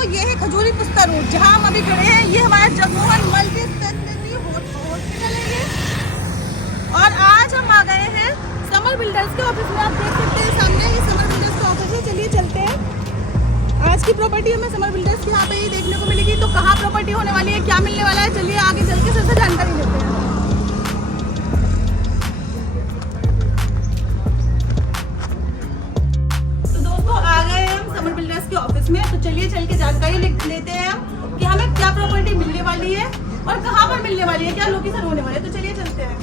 दोस्तों ये है खजूरी पुस्ता रोड, जहाँ हम अभी खड़े हैं। ये हमारा जगमोहन मल्टी स्पेशलिटी हॉस्पिटल है ये। और आज हम आ गए हैं समर बिल्डर्स के ऑफिस में। आप देख सकते हैं सामने ये समर बिल्डर्स का ऑफिस है। चलिए चलते हैं। आज की प्रॉपर्टी हमें समर बिल्डर्स के यहाँ पे ही देखने को मिलेगी। तो कहाँ प्रॉपर्टी होने वाली है, क्या मिलने वाला है, चलिए आगे चल के सबसे जानकारी लेते हैं। समर बिल्डर्स के ऑफिस में, तो चलिए चल के जानकारी लेते हैं हम कि हमें क्या प्रॉपर्टी मिलने वाली है और कहां पर मिलने वाली है, क्या लोकेशन होने वाली है। तो चलिए चलते हैं।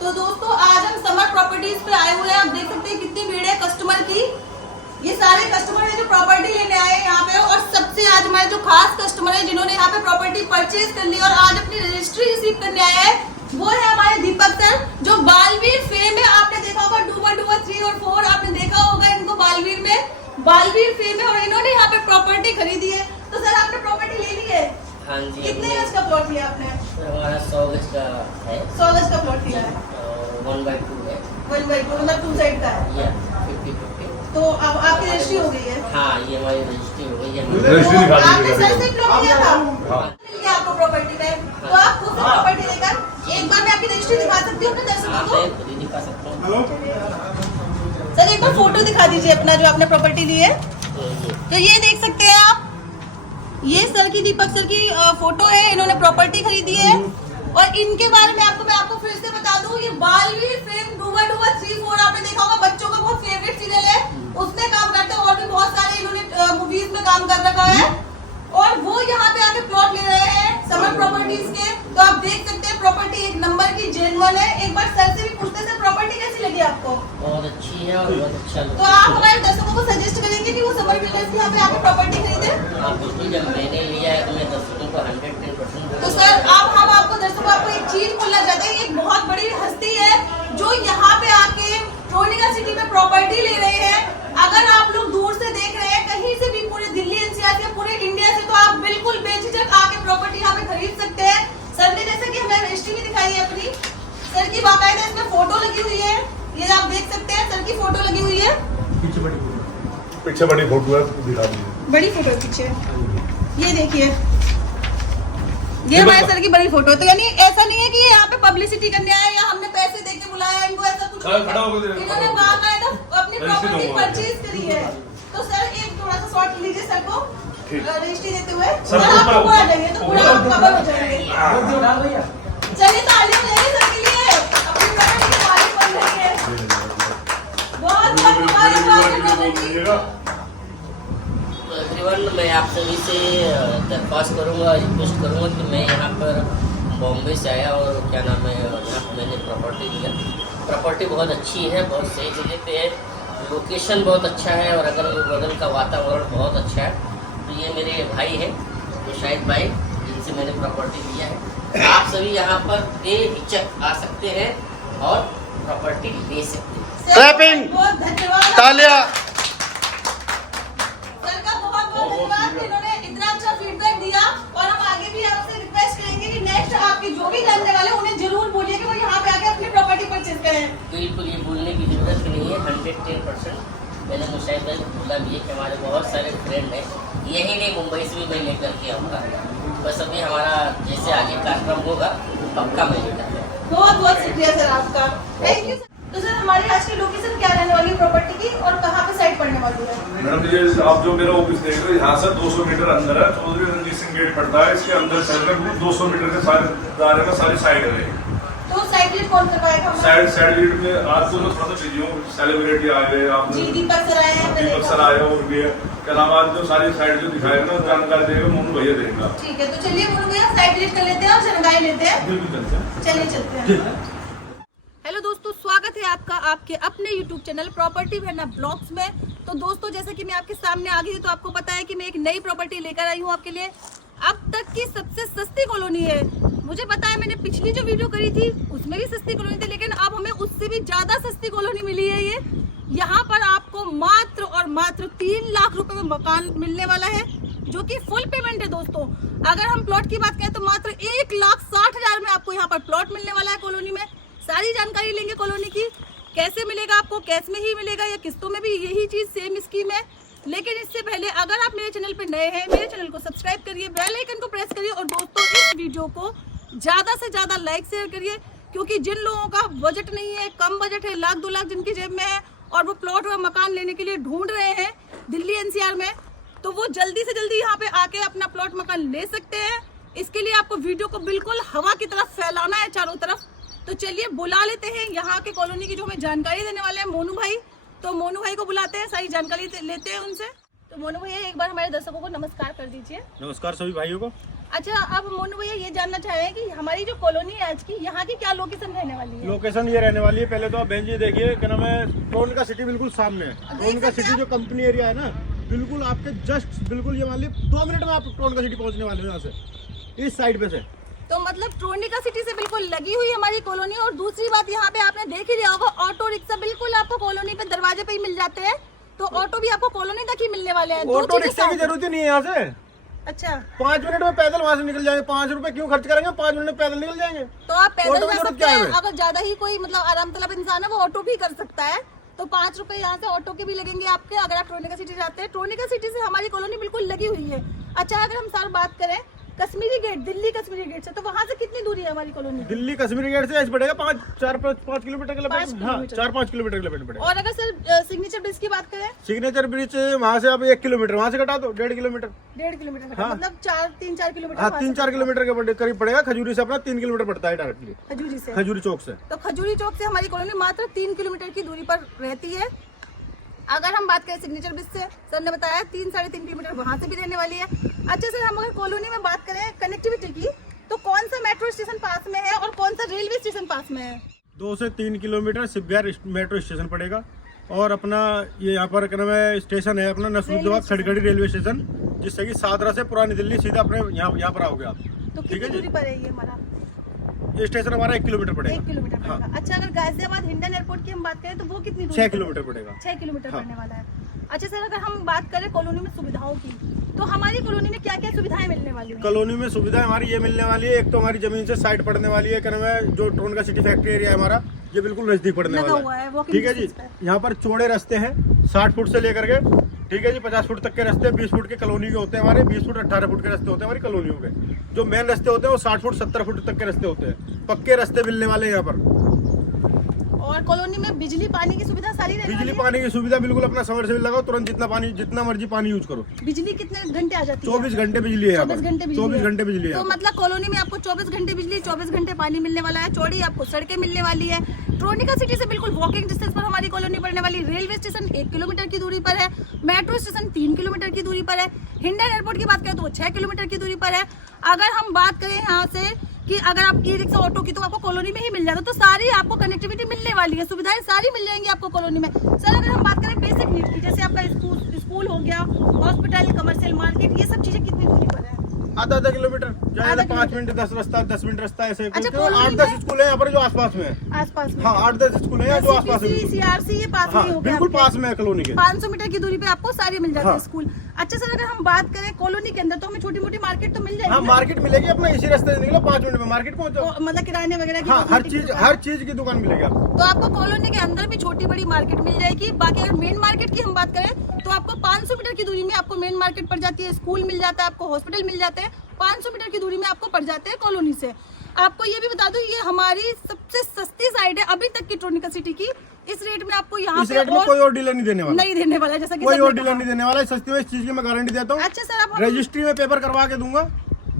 तो दोस्तों आज हम समर प्रॉपर्टीज पे आए हुए हैं। आप देख सकते हैं कितनी भीड़ है कस्टमर की। ये सारे कस्टमर है जो प्रॉपर्टी लेने आए हैं यहाँ पे। और सबसे आज हमारे जो खास कस्टमर है जिन्होंने यहाँ पे प्रॉपर्टी परचेज कर ली और आज अपनी रजिस्ट्री रिसीव करने आए हैं, वो है हमारे दीपक सर, जो बालवीर फेम है। आपने देखा होगा डूबर 3 और 4, आपने देखा होगा इनको बालवीर में। बालवीर फेम है और इन्होंने यहाँ पे प्रॉपर्टी खरीदी है। तो सर आपने प्रॉपर्टी ले ली है? हाँ जी। कितने गज का प्लॉट लिया आपने? हमारा 100 गज का है। 100 गज का प्लॉट लिया है। 1/2 है। 1/2 मतलब 2 साइड का है। 50-50। तो अब आपकी रजिस्ट्री हो गई है? हाँ, ये हमारी रजिस्ट्री हो गई है। आपने सर से प्लॉट लिया था? हाँ। मिल गया आपको प्रॉपर्टी में। तो आप खुद प्रॉपर्टी लेकर एक बार मैं आपकी रजिस्ट्री दिखा सकती हूँ अपने दर्शकों को? मैं खुद ही दिखा सकता हूँ। सर एक बार फोटो दिखा दीजिए अपना जो आपने प्रॉपर्टी ली है। तो ये देख सकते हैं आप, ये सर की, दीपक सर की फोटो है। इन्होंने प्रॉपर्टी खरीदी है। और इनके बारे में मैं आपको फिर से बता दूं, ये बालवीर फेम डूबर 3, 4 आपने देखा होगा, बच्चों का बहुत फेवरेट सीरियल है, उसमें काम करते हैं। और भी बहुत सारे इन्होंने मूवीज में काम कर रखा है। और वो यहाँ पे आके प्लॉट ले रहे हैं समर प्रॉपर्टीज के। तो आप देख सकते हैं प्रॉपर्टी एक नंबर की जेन्युइन है। एक बार सर से भी पूछते हैं, प्रॉपर्टी कैसी लगी आपको? बहुत अच्छी है और बहुत अच्छा तो आप हमारे दर्शकों को सजेस्ट करेंगे कि वो समर बिल्डर्स की यहाँ पे आके प्रॉपर्टी खरीदे? बिल्कुल, जब मैंने लिया है तो मैं दर्शकों को 110%। तो सर हम आपको दर्शकों आपको एक चीज बोलना चाहते हैं, एक बहुत बड़ी हस्ती है जो यहाँ पे आके ट्रोनिका सिटी में प्रॉपर्टी ले रहे हैं। अगर आप लोग दूर से देख रहे हैं कहीं से भी, पूरे दिल्ली एनसीआर से, पूरे इंडिया से, तो आप बिल्कुल बेझिझक आके प्रॉपर्टी यहाँ पे खरीद सकते हैं। सर ने जैसे कि हमें रजिस्ट्री भी दिखाई है अपनी, सर की बाकायदा इसमें फोटो लगी हुई है। ये आप देख सकते हैं सर की फोटो लगी हुई है। पीछे बड़ी फोटो है, दिखा दीजिए। बड़ी फोटो है पीछे, ये देखिए, ये हमारे सर की बड़ी फोटो। तो यानी ऐसा नहीं है कि ये यहाँ पे पब्लिसिटी करने आए या हमने पैसे दे के बुलाया इनको, ऐसा कुछ नहीं। इन्होंने बाकायदा अपनी प्रॉपर्टी परचेज करी है। तो सर एक थोड़ा सा शॉट लीजिए सर को रजिस्ट्री देते हुए। सर आपको पूरा देंगे तो पूरा कवर हो जाएंगे। चलिए तालियां बजाइए सर के लिए, अपनी प्रॉपर्टी के मालिक बन रही है। बहुत बहुत मुबारक। एवरीवन, मैं आप सभी से दरख्वास्त करूँगा, रिक्वेस्ट करूँगा कि मैं यहाँ पर बॉम्बे से आया और क्या नाम है, यहाँ पर मैंने प्रॉपर्टी लिया। प्रॉपर्टी बहुत अच्छी है, बहुत सही जगह पे है, लोकेशन बहुत अच्छा है और अगल बगल का वातावरण बहुत अच्छा है। तो ये मेरे भाई हैं, तो शाहिद भाई, जिनसे मैंने प्रॉपर्टी लिया है। आप सभी यहाँ पर बेहिचक आ सकते हैं और प्रॉपर्टी ले सकते हैं। क्लैपिंग, बहुत धन्यवाद, तालियां। इन्होंने इतना अच्छा फीडबैक दिया। और हम आगे भी आपसे रिक्वेस्ट करेंगे कि नेक्स्ट आपके जो भी जानने वाले उन्हें जरूर बोलिए कि वो यहाँ पे आके अपनी प्रॉपर्टी परचेज करें। बिल्कुल, ये बोलने की जरूरत नहीं है। 110% मैंने मुशाहिद भाई को बोला भी है कि हमारे बहुत सारे फ्रेंड हैं, यही नहीं मुंबई से भी मैं लेकर के आऊँगा। बस अभी हमारा जैसे आगे कार्यक्रम होगा पक्का मैं लेकर आऊँगा। बहुत बहुत शुक्रिया सर आपका, थैंक यू। तो सर हमारी आज की लोकेशन क्या रहने वाली है प्रॉपर्टी की और कहाँ पे साइट पड़ने वाली है? मैडम ये आप जो मेरा ऑफिस देख रहे हो, यहाँ से 200 मीटर अंदर है, चौधरी रणजीत सिंह गेट पड़ता है। इसके अंदर चलकर 200 मीटर के सारे दायरे में सारी साइड है। तो साइट लीड कौन करवाएगा? साइड लीड में आज तो थोड़ा सा बिजी हूँ, सेलिब्रिटी आ गए, आप जी दीपक सर आए हैं, दीपक सर आए और भी क्या नाम, आज जो सारी साइड जो दिखाएगा ना जानकारी देगा मोनू भैया देगा। ठीक है, तो चलिए मोनू भैया साइट लीड कर लेते हैं और जानकारी लेते हैं। बिल्कुल चलते हैं, चलिए चलते हैं। हेलो दोस्तों, स्वागत है आपका आपके अपने YouTube चैनल प्रॉपर्टी वरना ब्लॉग्स में। तो दोस्तों जैसे कि मैं आपके सामने आ गई थी, तो आपको पता है कि मैं एक नई प्रॉपर्टी लेकर आई हूँ आपके लिए। अब तक की सबसे सस्ती कॉलोनी है। मुझे पता है मैंने पिछली जो वीडियो करी थी उसमें भी सस्ती कॉलोनी थी, लेकिन अब हमें उससे भी ज्यादा सस्ती कॉलोनी मिली है। ये यहाँ पर आपको मात्र और मात्र 3 लाख रुपए में मकान मिलने वाला है, जो कि फुल पेमेंट है दोस्तों। अगर हम प्लॉट की बात करें तो मात्र 1,60,000 में आपको यहाँ पर प्लॉट मिलने वाला है कॉलोनी में। सारी जानकारी लेंगे कॉलोनी की, कैसे मिलेगा आपको, कैश में ही मिलेगा या किस्तों में भी, यही चीज सेम स्कीम है। लेकिन इससे पहले अगर आप मेरे चैनल पे नए हैं, मेरे चैनल को सब्सक्राइब करिए, बेल आइकन को प्रेस करिए और दोस्तों इस वीडियो को ज्यादा से ज्यादा लाइक शेयर करिए, क्योंकि जिन लोगों का बजट नहीं है, कम बजट है, 1,00,000 2 लाख जिनकी जेब में है और वो प्लॉट व मकान लेने के लिए ढूंढ रहे हैं दिल्ली एनसीआर में, तो वो जल्दी से जल्दी यहाँ पे आके अपना प्लॉट मकान ले सकते हैं। इसके लिए आपको वीडियो को बिल्कुल हवा की तरफ फैलाना है चारों तरफ। तो चलिए बुला लेते हैं यहाँ के कॉलोनी की जो हमें जानकारी देने वाले हैं मोनू भाई। तो मोनू भाई को बुलाते हैं, सारी जानकारी लेते हैं उनसे। तो मोनू भैया एक बार हमारे दर्शकों को नमस्कार कर दीजिए। नमस्कार सभी भाइयों को। अच्छा, अब मोनू भैया ये जानना चाह रहे हैं कि हमारी जो कॉलोनी है आज की, यहाँ की क्या लोकेशन रहने वाली है? लोकेशन ये रहने वाली है, पहले तो आप बहन जी देखिए क्या नाम है, ट्रोनिका सिटी बिल्कुल सामने है। ट्रोनिका सिटी जो कंपनी एरिया है ना, बिल्कुल आपके जस्ट बिल्कुल ये मान लीजिए 2 मिनट में आप ट्रोनिका सिटी पहुंचने वाले हो यहाँ से, इस साइड पे से। तो मतलब ट्रोनिका सिटी से बिल्कुल लगी हुई हमारी कॉलोनी। और दूसरी बात, यहाँ पे आपने देख ही लिया होगा, ऑटो रिक्शा बिल्कुल आपको कॉलोनी पे दरवाजे पे ही मिल जाते हैं। तो ऑटो भी आपको कॉलोनी तक ही मिलने वाले हैं। ऑटो रिक्शा की जरूरत ही नहीं है यहाँ से। अच्छा, 5 मिनट में पैदल वहाँ से निकल जाएंगे। 5 रुपए क्यों खर्च करेंगे, 5 मिनट में पैदल निकल जाएंगे। तो आप पैदल ऑटो की जा जरूरत सकते क्या हैं। है? अगर ज्यादा ही कोई मतलब आराम तलब इंसान है वो ऑटो भी कर सकता है। तो 5 रुपए यहाँ से ऑटो के भी लगेंगे आपके, अगर आप ट्रोनिका सिटी जाते हैं। ट्रोनिका सिटी से हमारी कॉलोनी बिल्कुल लगी हुई है। अच्छा, अगर हम सर बात करें कश्मीरी गेट, दिल्ली कश्मीरी गेट से, तो वहाँ से कितनी दूरी है हमारी कॉलोनी? दिल्ली कश्मीरी गेट से ऐसे पड़ेगा 5 किलोमीटर के लगभग। 4-5 किलोमीटर के लगभग पड़ेगा। और अगर सर सिग्नेचर ब्रिज की बात करें, सिग्नेचर ब्रिज वहाँ से आप 1 किलोमीटर वहाँ से घटा दो, 1.5 किलोमीटर। 1.5 किलोमीटर हाँ। मतलब 3-4 किलोमीटर। हाँ, 3-4 किलोमीटर के करीब पड़ेगा। खजूरी से अपना 3 किलोमीटर पड़ता है डायरेक्टली, खजूरी से। खजूरी चौक से। तो खजूरी चौक से हमारी कॉलोनी मात्र 3 किलोमीटर की दूरी पर रहती है। अगर हम बात करें सिग्नेचर ब्रिज से, सर ने बताया 3-3.5 किलोमीटर वहाँ से भी रहने वाली है। अच्छा सर, हम अगर कॉलोनी में बात करें कनेक्टिविटी की, तो कौन सा मेट्रो स्टेशन पास में है और कौन सा रेलवे स्टेशन पास में है? 2 से 3 किलोमीटर शिवबिहार मेट्रो स्टेशन पड़ेगा। और अपना ये यहाँ पर क्या नाम है, स्टेशन है अपना नसरुद्दौला खड़गड़ी रेलवे स्टेशन, जिससे कि सादरा से पुरानी दिल्ली सीधा अपने यहाँ पर आओगे आप। तो ठीक है कितनी जी। दूरी पर है ये हमारा? ये स्टेशन हमारा 1 किलोमीटर पड़ेगा। 1 किलोमीटर पड़ेगा। हाँ। अच्छा, अगर गाजियाबाद हिंडन एयरपोर्ट की हम बात करें तो वो कितनी दूरी? 6 किलोमीटर पड़ेगा। 6 किलोमीटर हाँ। पड़ने वाला है। अच्छा सर, अगर हम बात करें कॉलोनी में सुविधाओं की, तो हमारी कॉलोनी में क्या क्या सुविधाएं मिलने वाली है? कॉलोनी में सुविधा हमारी ये मिलने वाली है, एक तो हमारी जमीन से साइड पड़ने वाली है, क्या नाम है, जो ट्रोनिका सिटी फैक्ट्री एरिया है हमारा, ये बिल्कुल नजदीक पड़ने लगा वाला हुआ है, walking ठीक है जी। distance यहाँ पर चौड़े रास्ते हैं 60 फुट से लेकर के, ठीक है जी, 50 फुट तक के रास्ते, 20 फुट के कॉलोनी के होते हैं हमारे, 20 फुट 18 फुट के रास्ते होते हैं हमारी कॉलोनियों के। जो मेन रास्ते होते हैं वो 60 फुट 70 फुट तक के रास्ते होते हैं। पक्के रास्ते मिलने वाले हैं यहाँ पर। और कॉलोनी में बिजली पानी की सुविधा सारी रहने बिजली वाली है? पानी की सुविधा बिल्कुल, अपना समरसेबल लगाओ, तुरंत जितना मर्जी पानी यूज करो। बिजली कितने घंटे आ जाती है? 24 घंटे बिजली है यहाँ 24 पर। घंटे बिजली 24 है। घंटे बिजली है तो यहाँ पर। मतलब कॉलोनी में आपको 24 घंटे बिजली, 24 घंटे पानी मिलने वाला है। चौड़ी आपको सड़कें मिलने वाली है। ट्रोनिका सिटी से बिल्कुल वॉकिंग डिस्टेंस पर हमारी कॉलोनी पड़ने वाली। रेलवे स्टेशन 1 किलोमीटर की दूरी पर है। मेट्रो स्टेशन 3 किलोमीटर की दूरी पर है। हिंडन एयरपोर्ट की बात करें तो वो 6 किलोमीटर की दूरी पर है। अगर हम बात करें यहाँ से कि अगर आप ई रिक्शा ऑटो की, तो आपको कॉलोनी में ही मिल जाता है। तो सारी आपको कनेक्टिविटी मिलने वाली है, सुविधाएं सारी मिल जाएंगी आपको कॉलोनी में। सर, अगर हम बात करें बेसिक नीड की, जैसे आपका स्कूल हो गया, हॉस्पिटल, कमर्शियल मार्केट, ये सब चीजें कितनी दूरी पर है? आधा किलोमीटर, आधा ज्यादा 5 किलोमीटर। मिनट 10 मिनट रास्ता ऐसे। अच्छा, 8-10 स्कूल है यहाँ पर जो आसपास में है। आसपास में? हाँ, 8-10 स्कूल है जो आसपास में। CRC ये पास में ही हाँ, हो गया बिल्कुल आपके। पास में है कॉलोनी के। 500 मीटर की दूरी पे आपको सारे मिल जाते हैं हाँ। स्कूल। अच्छा सर, अगर हम बात करें कॉलोनी के अंदर, तो हमें छोटी मोटी मार्केट तो मिल जाएगी हाँ, ना? मार्केट मिलेगी अपना, इसी रास्ते से निकलो 5 मिनट में मार्केट पहुंचो। तो मतलब किराने वगैरह की हाँ, हर कॉस्मेटिक की दुकान। हर चीज की दुकान मिलेगी आपको। तो आपको कॉलोनी के अंदर भी छोटी बड़ी मार्केट मिल जाएगी। बाकी अगर मेन मार्केट की हम बात करें तो आपको 500 मीटर की दूरी में आपको मेन मार्केट पड़ जाती है, स्कूल मिल जाता है, आपको हॉस्पिटल मिल जाते हैं। 500 मीटर की दूरी में आपको पड़ जाते हैं कॉलोनी से। आपको ये भी बता दूं, ये हमारी सबसे सस्ती साइड है अभी तक की ट्रोनिका सिटी की। इस रेट में आपको यहाँ इस पे रेट में कोई और डीलर नहीं देने वाला, नहीं देने वाला, जैसा कि कोई सर और ने डीलर कहा। नहीं देने वाला है। सस्ती में इस चीज की मैं गारंटी देता हूँ। अच्छा सर, आप रजिस्ट्री में पेपर करवा के दूंगा,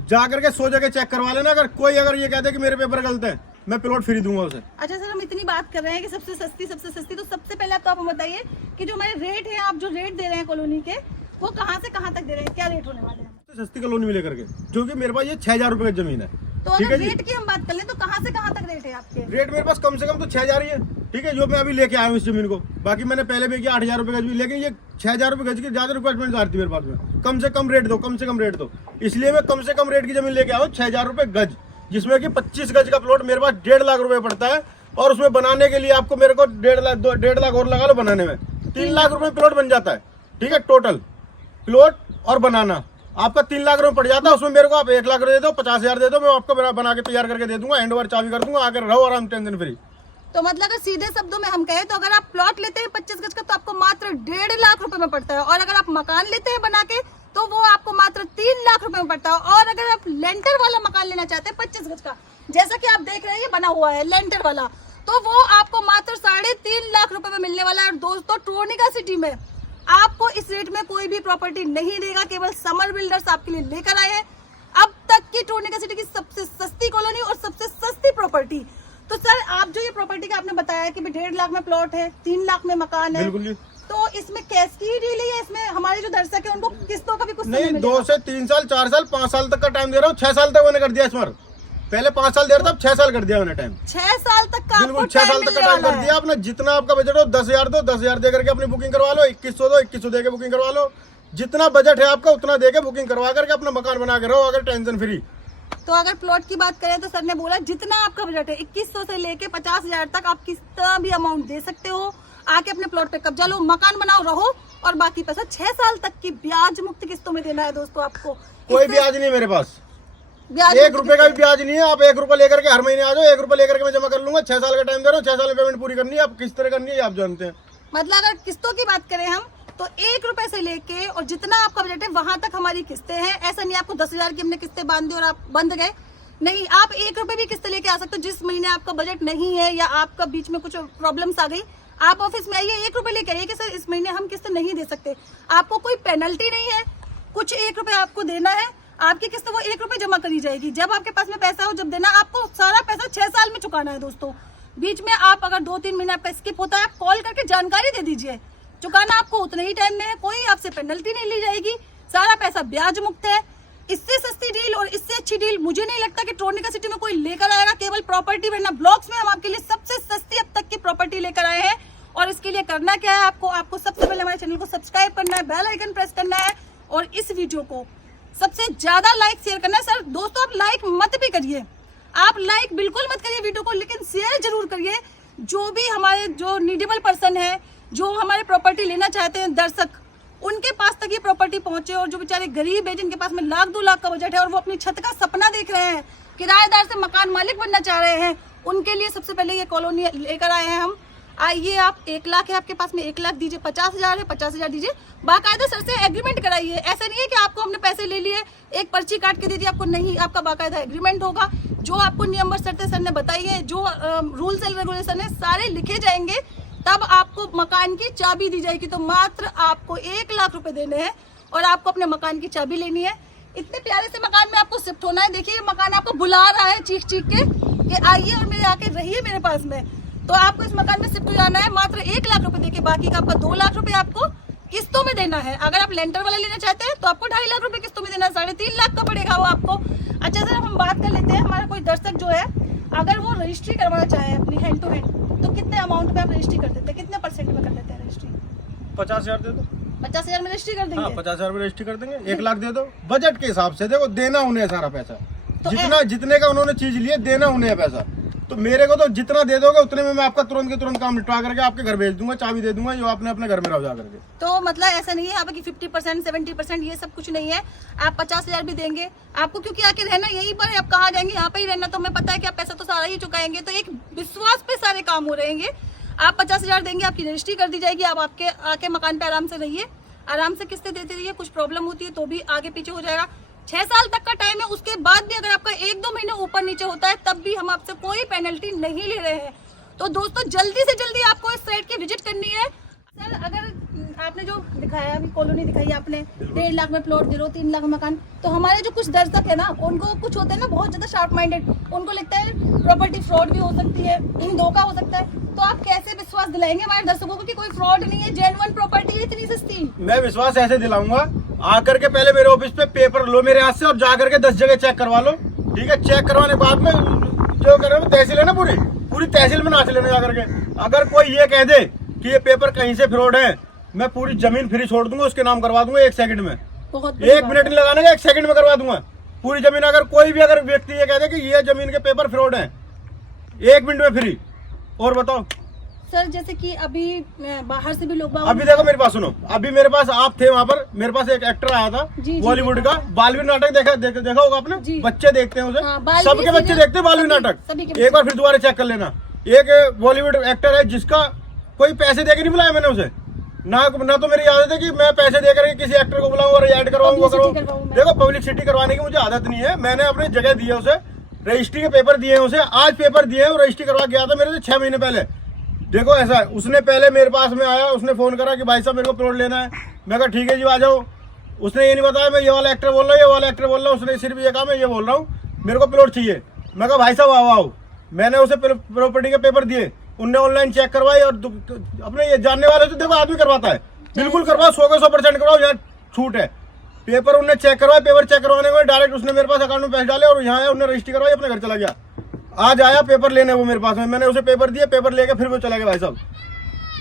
जा करके 100 जगह चेक करवा लेना। अगर ये कहते कि मेरे पेपर गलत है, मैं प्लॉट फ्री दूंगा उसे। अच्छा सर, हम इतनी बात कर रहे हैं कि सबसे सस्ती, तो सबसे पहले आप तो आप हमें बताइए कि जो हमारे रेट है, आप जो रेट दे रहे हैं कॉलोनी के, वो कहाँ से कहाँ तक दे रहे हैं, क्या रेट होने वाले हैं? सस्ती कॉलोनी में लेकर के, जो कि मेरे पास ये 6,000 रुपए की जमीन है। तो ठीक अगर है जी। रेट की हम बात कर लें तो कहाँ से कहाँ तक रेट है आपके? रेट मेरे पास कम से कम तो 6,000 ही है, ठीक है, जो मैं अभी लेके आया हूँ इस जमीन को। बाकी मैंने पहले भी किया 8,000 रुपए गज भी, लेकिन ये 6,000 रुपए गज की ज्यादा रिक्वायरमेंट आ रही थी मेरे पास में। कम से कम रेट दो, कम से कम रेट दो, इसलिए मैं कम से कम रेट की जमीन लेके आया हूँ 6,000 रुपए गज, जिसमें कि 25 गज का प्लॉट मेरे पास 1.5 लाख रुपए पड़ता है। और उसमें बनाने के लिए आपको मेरे को 1.5 लाख और लगा लो बनाने में, 3 लाख रुपए प्लॉट बन जाता है। ठीक है, टोटल प्लॉट और बनाना आपका 3 लाख रुपए पड़ जाता है, उसमें मेरे को आप 1 लाख रुपए दे दो, 50,000 दे दो, मैं आपको बना के तैयार करके दे दूंगा, हैंड ओवर चाबी कर दूंगा, आकर रहो आराम, टेंशन फ्री। तो मतलब अगर सीधे शब्दों में हम कहें तो अगर आप प्लॉट लेते हैं 25 गज का तो आपको मात्र 1.5 लाख रुपए में पड़ता है, और अगर आप मकान लेते हैं बना के तो वो आपको मात्र 3 लाख रुपए में पड़ता है। और अगर आप लेंटर वाला मकान लेना चाहते हैं 25 गज का, जैसा कि आप देख रहे हैं ये बना हुआ है लेंटर वाला, तो वो आपको मात्र 3.5 लाख रुपए में मिलने वाला है। और दोस्तों टोरनीका सिटी में आपको इस रेट में कोई भी प्रॉपर्टी नहीं देगा, केवल समर बिल्डर्स आपके लिए लेकर आए हैं अब तक की टोरनीका सिटी की सबसे सस्ती कॉलोनी और सबसे सस्ती प्रॉपर्टी। तो सर आप जो ये प्रॉपर्टी का आपने बताया कि 1.5 लाख में प्लॉट है, 3 लाख में मकान है, तो इसमें कैश की डील है, इसमें हमारे जो दर्शक है उनको किस्तों का भी कुछ नहीं, 2 से 3 साल, 4 साल, 5 साल तक का टाइम दे रहा हूँ। 6 साल तक मैंने कर दिया इस बार, पहले 5 साल दे रहा था, 6 साल कर दिया मैंने टाइम। 6 साल तक का बिल्कुल 6 साल तक का टाइम कर दिया आपने। जितना आपका बजट हो 10,000 दो, 10,000 दे करके अपनी बुकिंग करवा लो, 2100 दो, 2100 दे के बुकिंग करवा लो, जितना बजट है आपका उतना दे के बुकिंग करवा करके अपना मकान बना के रहो, अगर टेंशन फ्री। तो अगर प्लॉट की बात करें तो सर ने बोला जितना आपका बजट है 2100 से लेके 50,000 तक आप कितना भी अमाउंट दे सकते हो, आके अपने प्लॉट पे कब्जा लो, मकान बनाओ, रहो, और बाकी पैसा 6 साल तक की ब्याज मुक्त किस्तों में देना है दोस्तों आपको। कोई ब्याज नहीं मेरे पास, ब्याज 1 रुपए का भी ब्याज नहीं है। आप 1 रुपए लेकर के हर महीने आ जाओ, 1 रुपए लेकर के मैं जमा कर लूंगा। 6 साल का टाइम दे रहा हूँ, 6 साल में पेमेंट पूरी करनी है। आप किस तरह करनी है आप जानते हैं। मतलब अगर किस्तों की बात करें हम तो 1 रुपए से लेके और जितना आपका बजट है वहां तक हमारी किस्तें हैं। ऐसा नहीं आपको 10,000 की हमने किस्तें बांध दी और आप बंद गए, नहीं, आप 1 रुपए भी किस्त लेके आ सकते हो। जिस महीने आपका बजट नहीं है या आपका बीच में कुछ प्रॉब्लम्स आ गई, आप ऑफिस में आइए, 1 रुपए लेके आइए कि सर इस महीने हम किस्त नहीं दे सकते, आपको कोई पेनल्टी नहीं है, कुछ 1 रुपए आपको देना है, आपकी किस्त वो 1 रुपए जमा करी जाएगी। जब आपके पास में पैसा हो जब देना, आपको सारा पैसा 6 साल में चुकाना है दोस्तों। बीच में आप अगर 2-3 महीने आपका स्किप होता है, आप कॉल करके जानकारी दे दीजिए, चुकाना आपको उतने ही टाइम में है, कोई आपसे पेनल्टी नहीं ली जाएगी, सारा पैसा ब्याज मुक्त है। इससे सस्ती डील और इससे अच्छी डील मुझे नहीं लगता कि टोरनीका सिटी में कोई लेकर आएगा। केवल प्रॉपर्टी वरना ब्लॉग्स में हम आपके लिए सबसे सस्ती अब तक की प्रॉपर्टी लेकर आए हैं। और इसके लिए करना क्या है, आपको सबसे पहले हमारे चैनल को सब्सक्राइब करना है, बेल आइकन प्रेस करना है और इस वीडियो को सबसे ज्यादा लाइक शेयर करना है। सर दोस्तों आप लाइक मत भी करिए, आप लाइक बिल्कुल मत करिए वीडियो को, लेकिन शेयर जरूर करिए। जो भी हमारे जो नीडेबल पर्सन है, जो हमारे प्रॉपर्टी लेना चाहते हैं दर्शक, उनके पास तक ये प्रॉपर्टी पहुंचे। और जो बेचारे गरीब है जिनके पास में 1-2 लाख का बजट है और वो अपनी छत का सपना देख रहे हैं, किराएदार से मकान मालिक बनना चाह रहे हैं, उनके लिए सबसे पहले ये कॉलोनी लेकर आए हैं हम। आइए, आप 1 लाख है आपके पास में, 1 लाख दीजिए, 50,000 है 50,000 दीजिए, बाकायदा सर से एग्रीमेंट कराइए। ऐसा नहीं है कि आपको हमने पैसे ले लिए, एक पर्ची काट के दे दी आपको, नहीं, आपका बाकायदा एग्रीमेंट होगा। जो आपको नियम और शर्तें सर ने बताई है, जो रूल्स एंड रेगुलेशन है, सारे लिखे जाएंगे, तब आपको मकान की चाबी दी जाएगी। तो मात्र आपको 1 लाख रुपए देने हैं और आपको अपने मकान की चाबी लेनी है। इतने प्यारे से मकान में आपको शिफ्ट होना है। देखिए ये मकान आपको बुला रहा है चीख चीख के कि आइए और मेरे आके रहिए मेरे पास में। तो आपको इस मकान में शिफ्ट हो जाना है मात्र 1 लाख रुपए देके, बाकी का आपका 2 लाख रुपए आपको किस्तों में देना है। अगर आप लेंटर वाला लेना चाहते हैं तो आपको 2.5 लाख रुपए किस्तों में देना है, 3.5 लाख का पड़ेगा वो आपको। अच्छा सर हम बात कर लेते हैं, हमारा कोई दर्शक जो है अगर वो रजिस्ट्री करवाना चाहे अपनी हैंड टू हैंड, तो कितने अमाउंट में आप रजिस्ट्री कर देते हैं, कितने % में कर लेते हैं रजिस्ट्री? 50,000 दे दो, 50,000 में रजिस्ट्री कर देंगे। हाँ, 50,000 में रजिस्ट्री कर देंगे। 1 लाख दे दो, बजट के हिसाब से देखो, देना उन्हें है सारा पैसा, तो जितने का उन्होंने चीज लिए देना उन्हें है पैसा। तो मेरे को तो जितना दे दोगे उतने में मैं आपका तुरंत के तुरंत काम निपटा करके आपके घर भेज दूंगा, चाबी दे दूंगा, जो आपने अपने घर में रहो जा करके। तो मतलब ऐसा नहीं है यहाँ पे कि 50% 70% ये सब कुछ नहीं है। आप 50,000 भी देंगे, आपको क्योंकि आके रहना यहीं पर है, आप कहाँ जाएंगे, यहाँ पे ही रहना, तो हमें पता है कि आप पैसा तो सारा ही चुकाएंगे, तो एक विश्वास पे सारे काम हो रहेंगे। आप 50,000 देंगे, आपकी रजिस्ट्री कर दी जाएगी, आप आपके आके मकान पे आराम से रहिए, आराम से किस्तें देते रहिए। कुछ प्रॉब्लम होती है तो भी आगे पीछे हो जाएगा। 6 साल तक का टाइम है, उसके बाद भी अगर आपका 1-2 महीने ऊपर नीचे होता है तब भी हम आपसे कोई पेनल्टी नहीं ले रहे हैं। तो दोस्तों जल्दी से जल्दी आपको इस साइट की विजिट करनी है। सर अगर आपने जो दिखाया अभी कॉलोनी दिखाई आपने, 1.5 लाख में प्लॉट दे रहे हो, 3 लाख में मकान, तो हमारे जो कुछ दर्शक है ना, उनको कुछ होते हैं ना बहुत ज्यादा शार्प माइंडेड, उनको लगता है प्रॉपर्टी फ्रॉड भी हो सकती है, धोखा हो सकता है, तो आप कैसे विश्वास दिलाएंगे हमारे दर्शकों को कि कोई फ्रॉड नहीं है, जेन्युइन प्रॉपर्टी है इतनी सस्ती? मैं विश्वास ऐसे दिलाऊंगा, आकर के पहले मेरे ऑफिस पे पेपर लो मेरे हाथ से और जाकर के 10 जगह चेक करवा लो, ठीक है? चेक करवाने के बाद में जो करो, तहसील है ना, पूरी तहसील में नाच लेना जाकर के। अगर कोई ये कह दे कि ये पेपर कहीं से फ्रॉड है, मैं पूरी जमीन फ्री छोड़ दूंगा, उसके नाम करवा दूंगा 1 सेकंड में। 1 मिनट नहीं लगाने का, 1 सेकंड में करवा दूंगा पूरी जमीन। अगर कोई भी अगर व्यक्ति ये कह दे कि ये जमीन के पेपर फ्रॉड है, 1 मिनट में फ्री। और बताओ सर जैसे कि अभी बाहर से भी लोग अभी देखो मेरे पास सुनो, अभी मेरे पास आप थे वहाँ पर, मेरे पास एक एक्टर आया था जी, बॉलीवुड का, बालवीर नाटक देखा होगा आपने, जी। बच्चे देखते हैं उसे, हाँ, बालवीर सबके बच्चे सीरियल, देखते हैं बालवीर नाटक। सभी के एक बार फिर दोबारा चेक कर लेना। एक बॉलीवुड एक्टर है जिसका कोई पैसे देके नहीं बुलाया मैंने उसे, ना तो मेरी आदत है कि मैं पैसे दे करके किसी एक्टर को बुलाऊं और ऐड करवाऊं वो करूं। देखो पब्लिसिटी करवाने की मुझे आदत नहीं है, मैंने अपनी जगह दी है उसे, रजिस्ट्री के पेपर दिए हैं उसे, आज पेपर दिए हैं और रजिस्ट्री करवा गया था मेरे से 6 महीने पहले। देखो ऐसा है, उसने पहले मेरे पास में आया, उसने फोन करा कि भाई साहब मेरे को प्लॉट लेना है, मैं कहा ठीक है जी आ जाओ। उसने ये नहीं बताया मैं ये वाला एक्टर बोल रहा हूँ, ये वाला एक्टर बोल रहा हूँ, उसने सिर्फ ये कहा मैं ये बोल रहा हूँ मेरे को प्लॉट चाहिए। मैं कहा भाई साहब आओ, मैंने उसे प्रॉपर्टी के पेपर दिए, उनने ऑनलाइन चेक करवाई और अपने ये जानने वाले तो देखो आदमी करवाता है, बिल्कुल करवाओ, 100% करवाओ, यहाँ छूट है। पेपर उन्होंने चेक करवाए, पेपर चेक करवाने के डायरेक्ट उसने मेरे पास अकाउंट में पैसे डाले और यहाँ उन्होंने रजिस्ट्री करवाई, अपने घर चला गया। आज आया पेपर लेने वो मेरे पास में, मैंने उसे पेपर दिए, पेपर लेके फिर वो चला गया। भाई साहब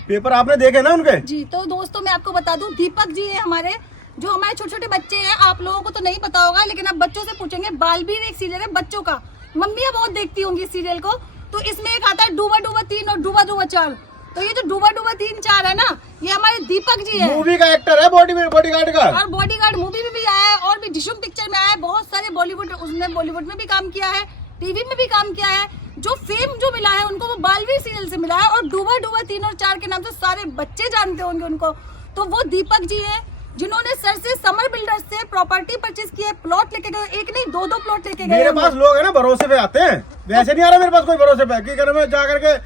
पेपर आपने देखे ना उनके? जी तो दोस्तों मैं आपको बता दूं, दीपक जी है हमारे, जो हमारे छोटे छोटे बच्चे हैं, आप लोगों को तो नहीं पता होगा लेकिन आप बच्चों से पूछेंगे, बालवीर एक सीरियल है बच्चों का, मम्मियाँ बहुत देखती होंगी इस सीरियल को। तो इसमें एक आता है डूबा डूबा 3 और डूबा डूबा 4, तो ये जो डूबा डूबा 3, 4 है ना, ये हमारे दीपक जी है, मूवी का एक्टर है, बॉडीगार्ड का, और बॉडीगार्ड मूवी में भी आया है और भी डिशुम पिक्चर में आया है, बहुत सारे बॉलीवुड, उसने बॉलीवुड में भी काम किया है, टीवी में भी काम किया है। जो फेम जो मिला है उनको वो बालवीर सीरियल से मिला है, और डूबा डूबा 3 और 4 के नाम से सारे बच्चे जानते होंगे उनको। तो वो दीपक जी हैं जिन्होंने सर से समर बिल्डर्स से प्रॉपर्टी परचेज की है, प्लॉट लेके गए, एक नहीं 2 प्लॉट लेके गए। मेरे पास लोग है ना भरोसे पे आते हैं, वैसे नहीं आ रहा मेरे पास कोई भरोसे पे कि मैं जा करके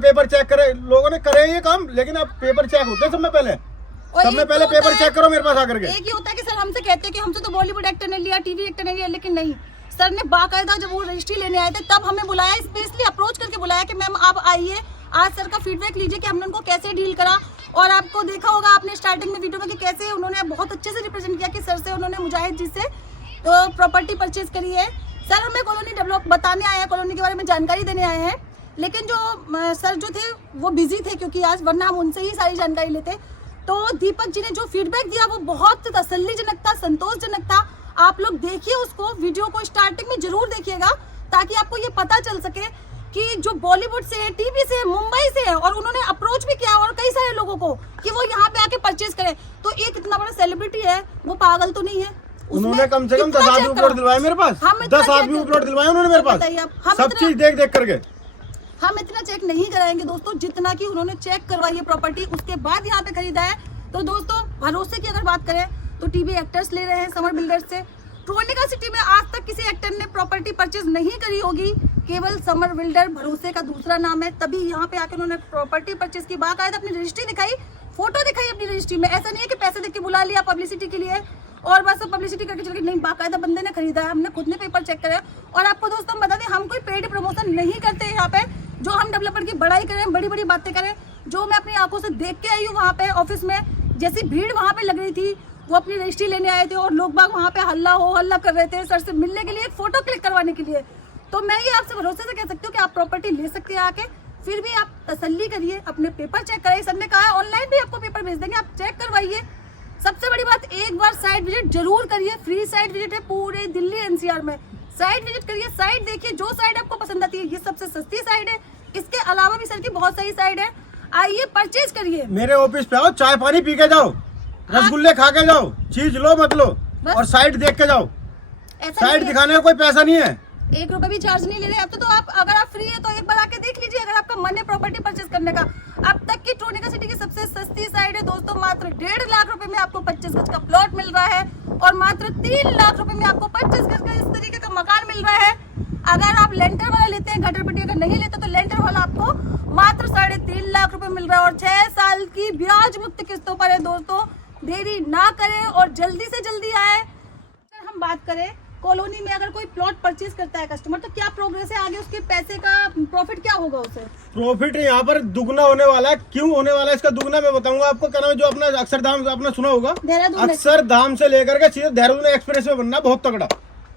पेपर चेक करे, लोगों ने करे ये काम, लेकिन अब पेपर चेक होते हैं सब में पहले पेपर चेक करो मेरे पास आकर के। एक ही होता है कि सर हमसे कहते हैं कि हमसे तो बॉलीवुड एक्टर ने लिया, टीवी एक्टर ने लिया, लेकिन नहीं, सर ने बाकायदा जब वो रजिस्ट्री लेने आए थे तब हमें बुलाया, स्पेशली अप्रोच करके बुलाया कि मैम आप आइए, आज सर का फीडबैक लीजिए कि हमने उनको कैसे डील करा। और आपको देखा होगा आपने स्टार्टिंग में वीडियो में कि कैसे उन्होंने बहुत अच्छे से रिप्रेजेंट किया कि सर से उन्होंने मुजाहिद जी से तो प्रॉपर्टी परचेज करी है। सर हमें कॉलोनी डेवलप बताने आए हैं, कॉलोनी के बारे में जानकारी देने आए हैं, लेकिन जो सर जो थे वो बिजी थे क्योंकि आज, वरना हम उनसे ही सारी जानकारी लेते। तो दीपक जी ने जो फीडबैक दिया वो बहुत तसल्लीजनक था, संतोषजनक था। आप लोग देखिए उसको, वीडियो को स्टार्टिंग में जरूर देखिएगा ताकि आपको ये पता चल सके कि जो बॉलीवुड से है, टीवी से है, मुंबई से है, और उन्होंने अप्रोच भी किया और कई सारे लोगों को कि वो यहाँ पे आके परचेज करें। तो एक इतना बड़ा सेलिब्रिटी है, वो पागल तो नहीं है, उन्होंने कम से कम 10 आदमी प्लॉट दिलवाए मेरे पास, 10 आदमी प्लॉट दिलवाए उन्होंने मेरे पास, सब चीज देख देख करके। हम इतना चेक नहीं कराएंगे दोस्तों जितना कि उन्होंने चेक करवाई है प्रॉपर्टी, उसके बाद यहाँ पे खरीदा है। तो दोस्तों भरोसे की अगर बात करें तो टीवी एक्टर्स ले रहे हैं समर बिल्डर्स से। ट्रोनिका सिटी में आज तक किसी एक्टर ने प्रॉपर्टी परचेज नहीं करी होगी, केवल समर बिल्डर भरोसे का दूसरा नाम है। तभी यहाँ पे आकर उन्होंने प्रॉपर्टी परचेज की, बाकायदा अपनी रजिस्ट्री दिखाई, फोटो दिखाई अपनी रजिस्ट्री में। ऐसा नहीं है कि पैसे देके बुला लिया पब्लिसिटी के लिए और बस पब्लिसिटी करके चल गए, नहीं, बाकायदा बंदे ने खरीदा है, हमने खुद ने पेपर चेक करे। और आपको दोस्तों हम बता दें, हम कोई पेड प्रमोशन नहीं करते यहाँ पे, जो हम डेवलपर की बड़ाई करें, बड़ी बड़ी बातें करें, जो मैं अपनी आंखों से देख के आई हूँ वहाँ पे ऑफिस में, जैसी भीड़ वहाँ पे लग रही थी, वो अपनी रजिस्ट्री लेने आए थे और लोग बाग वहाँ पे हल्ला कर रहे थे सर से मिलने के लिए, एक फोटो क्लिक करवाने के लिए। तो मैं ये आपसे भरोसे से कह सकती हूँ कि आप प्रॉपर्टी ले सकते हैं आके, फिर भी आप तसल्ली करिए, अपने पेपर चेक कराइए। सर ने कहा ऑनलाइन भी आपको पेपर भेज देंगे, आप चेक करवाइए। सबसे बड़ी बात, एक बार साइट विजिट जरूर करिए, फ्री साइट विजिट है पूरे दिल्ली एनसीआर में। साइट विजिट करिए, साइट देखिए, जो साइट आपको पसंद आती है, ये सबसे सस्ती साइट है, इसके अलावा भी सर की बहुत सारी साइट है, आइए परचेज करिए। मेरे ऑफिस पे आओ, चाय पानी पी के जाओ, रसगुल्ले खा के जाओ, चीज लो मत लो, और साइट देख के जाओ। साइट दिखाने का कोई पैसा नहीं है, 1 रुपए भी चार्ज नहीं ले रहे। अब तो आप अगर आप फ्री है तो एक बार आके देख लीजिए, अगर आपका मन है प्रॉपर्टी परचेज करने का। अब तक की ट्रोनिका सिटी की सबसे सस्ती साइट है दोस्तों, मात्र 1.5 लाख रुपए में आपको 25 गज का प्लॉट मिल रहा है, और मात्र 3 लाख रुपए में आपको 25 गज का इस तरीके का मकान मिल रहा है। अगर आप लेंटर वाला लेते हैं, गटर पट्टी अगर नहीं लेते तो लेंटर वाला आपको मात्र 3.5 लाख रुपए मिल रहा है, और 6 साल की ब्याज मुक्त किस्तों पर है दोस्तों। देरी ना करें और जल्दी से जल्दी आए। अगर हम बात करें कॉलोनी में, अगर कोई प्लॉट परचेज करता है कस्टमर, तो क्या प्रोग्रेस है आगे, उसके पैसे का प्रॉफिट क्या होगा उसे? प्रॉफिट यहाँ पर दुगना होने वाला है। क्यों होने वाला है इसका दुगना, मैं बताऊंगा आपको। क्या नाम है जो अपना अक्षरधाम आपने सुना होगा, अक्षरधाम से लेकर के सीधे देहरादून एक्सप्रेस वे बनना बहुत तगड़ा,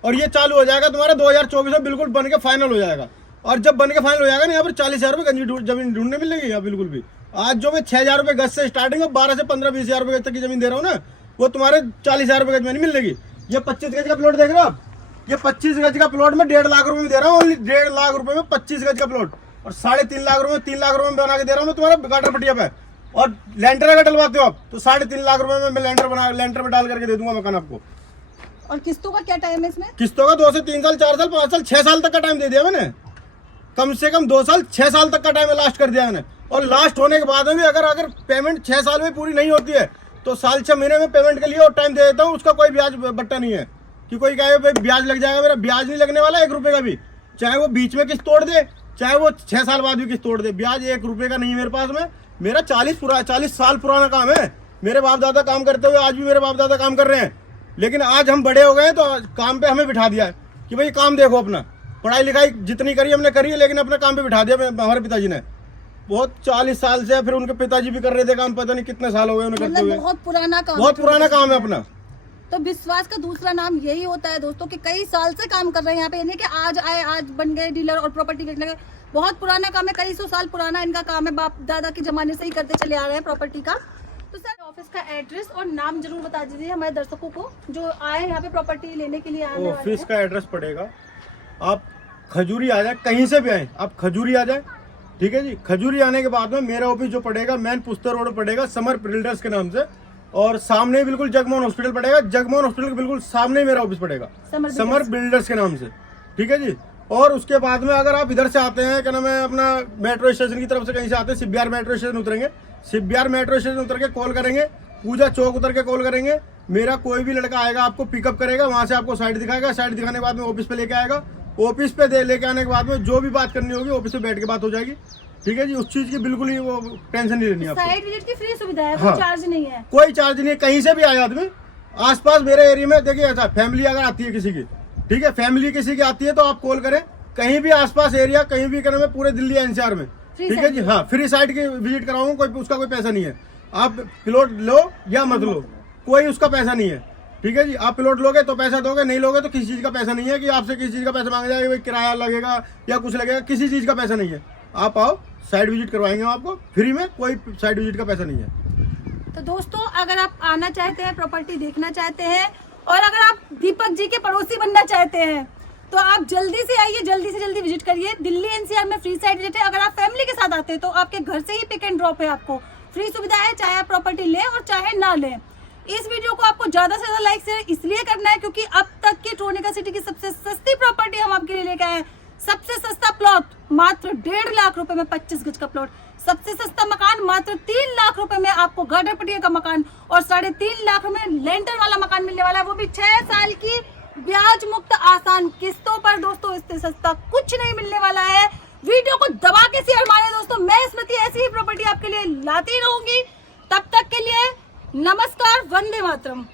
और ये चालू हो जाएगा तुम्हारा 2024 में, बिल्कुल बन के फाइनल हो जाएगा। और जब बन के फाइनल हो जाएगा ना, यहाँ पर 40,000 रुपए गंजी जमीन ढूंढने मिलेगी यहाँ बिल्कुल भी। आज जो मैं 6,000 रुपए गज से स्टार्टिंग है, 12 से 15-20,000 रुपए गज तक की जमीन दे रहा हूँ ना, वो तुम्हारे 40,000 रुपए गज में नहीं मिलेगी। ये 25 गज का प्लॉट देख रहे हो आप, ये 25 गज का प्लॉट में 1.5 लाख रुपए में दे रहा हूँ, ओनली 1.5 लाख रुपए में 25 गज का प्लॉट। और 3.5 लाख रुपए 3 लाख रुपए में बना के दे रहा हूँ मैं तुम्हारे गाटर पटिया पे, और लेंटर अगर डलवाते हो आप तो 3.5 लाख रुपए में मैं लेंटर में डाल करके दे दूंगा मकान आपको। और किस्तों का क्या टाइम है इसमें? किस्तों का 2 से 3 साल, 4 साल, 5 साल, 6 साल तक का टाइम दे दिया मैंने। कम से कम 2 साल 6 साल तक का टाइम लास्ट कर दिया मैंने। और लास्ट होने के बाद में भी अगर पेमेंट 6 साल में पूरी नहीं होती है तो साल 6 महीने में पेमेंट के लिए और टाइम दे देता हूँ। उसका कोई ब्याज बट्टा नहीं है कि कोई कहे भाई ब्याज लग जाएगा, मेरा ब्याज नहीं लगने वाला 1 रुपए का भी। चाहे वो बीच में किस्त तोड़ दे, चाहे वो 6 साल बाद भी किस्त तोड़ दे, ब्याज 1 रुपए का नहीं है मेरे पास में। मेरा 40 साल पुराना काम है। मेरे बाप दादा काम करते हुए आज भी मेरे बाप दादा काम कर रहे हैं, लेकिन आज हम बड़े हो गए तो काम पे हमें बिठा दिया है कि भाई काम देखो अपना। पढ़ाई लिखाई जितनी करी हमने करी है, लेकिन अपने काम पे बिठा दिया हमारे पिताजी ने। बहुत 40 साल से, फिर उनके पिताजी भी कर रहे थे काम, पता नहीं कितने साल हो गए उन्हें करते हुए। बहुत पुराना काम, बहुत पुराना काम है अपना। तो विश्वास का दूसरा नाम यही होता है दोस्तों कि कई साल से काम कर रहे हैं यहाँ पे, यानी कि आज आए आज बन गए डीलर और प्रॉपर्टी बेचने के। बहुत पुराना काम है, कई 100 साल पुराना इनका काम है, बाप दादा के जमाने से ही करते चले आ रहे हैं प्रॉपर्टी का। तो सर ऑफिस का एड्रेस और नाम जरूर बता दीजिए हमारे दर्शकों को जो आए यहाँ पे प्रॉपर्टी लेने के लिए आने वाले हैं। ऑफिस का एड्रेस पड़ेगा, आप खजूरी आ जाए, कहीं से भी आए आप खजूरी आ जाए, ठीक है जी। खजूरी आने के बाद में मेरा ऑफिस जो पड़ेगा मेन पुस्तर रोड पड़ेगा, समर बिल्डर्स के नाम से, और सामने बिल्कुल जगमोहन हॉस्पिटल पड़ेगा। जगमोहन हॉस्पिटल के बिल्कुल सामने ही मेरा ऑफिस पड़ेगा, समर बिल्डर्स के नाम से, ठीक है जी। और उसके बाद में अगर आप इधर से आते हैं, क्या नाम है, अपना मेट्रो स्टेशन की तरफ से कहीं से आते हैं, शिवबिहार मेट्रो स्टेशन उतरेंगे, शिवबिहार मेट्रो स्टेशन उतर के कॉल करेंगे, पूजा चौक उतर के कॉल करेंगे, मेरा कोई भी लड़का आएगा आपको पिकअप करेगा, वहां से आपको साइड दिखाएगा, साइड दिखाने के बाद में ऑफिस पे लेके आएगा। ऑफिस पे लेके आने के बाद में जो भी बात करनी होगी ऑफिस पे बैठ के बात हो जाएगी, ठीक है जी। उस चीज की बिल्कुल ही वो टेंशन नहीं लेनी है आपको। साइड विजिट की फ्री सुविधा है, हाँ, कोई चार्ज नहीं है। कोई चार्ज नहीं है, कहीं से भी आए आदमी। आसपास मेरे एरिया में देखिए ऐसा फैमिली अगर आती है किसी की, ठीक है, फैमिली किसी की आती है तो आप कॉल करें, कहीं भी आसपास एरिया कहीं भी करना है, पूरे दिल्ली एनसीआर में, ठीक है जी। हाँ, फ्री साइट की विजिट कराऊंगा, कोई उसका कोई पैसा नहीं है। आप प्लॉट लो या मत लो, कोई उसका पैसा नहीं है, ठीक है जी। आप प्लॉट लोगे तो पैसा दोगे, नहीं लोगे तो किसी चीज का पैसा नहीं है कि आपसे किसी चीज का पैसा मांगा जाएगा, किराया लगेगा या कुछ लगेगा, किसी चीज का पैसा नहीं है। आप आओ, साइट विजिट करवाएंगे हम आपको फ्री में, कोई साइट विजिट का पैसा नहीं है। तो दोस्तों अगर आप आना चाहते हैं, प्रॉपर्टी देखना चाहते हैं, और अगर आप दीपक जी के पड़ोसी बनना चाहते हैं तो आप जल्दी से आइए, जल्दी से जल्दी विजिट करिए। दिल्ली एनसीआर में फ्री साइट विजिट है। अगर आप फैमिली के साथ आते हैं तो आपके घर से ही पिक एंड ड्रॉप है, आपको फ्री सुविधा है, चाहे आप प्रॉपर्टी लें और चाहे ना लें। इस वीडियो को आपको ज्यादा से ज्यादा लाइक शेयर इसलिए करना है क्योंकि अब तक की ट्रोनिका सिटी की सबसे सस्ती प्रॉपर्टी हम आपके लिए लेके आए हैं। सबसे सस्ता प्लॉट मात्र 1.5 लाख रुपए में 25 गज का प्लॉट, सबसे सस्ता मकान मात्र 3 लाख रुपए में आपको गाटर पटिया का मकान, और 3.5 लाख रुपए में लेंटर वाला मकान मिलने वाला है, वो भी 6 साल की ब्याज मुक्त आसान किस्तों पर। दोस्तों इससे सस्ता कुछ नहीं मिलने वाला है। वीडियो को दबा के शेयर मारें दोस्तों। मैं स्मृति ऐसी ही प्रॉपर्टी आपके लिए लाती रहूंगी। तब तक के लिए नमस्कार, वंदे मातरम।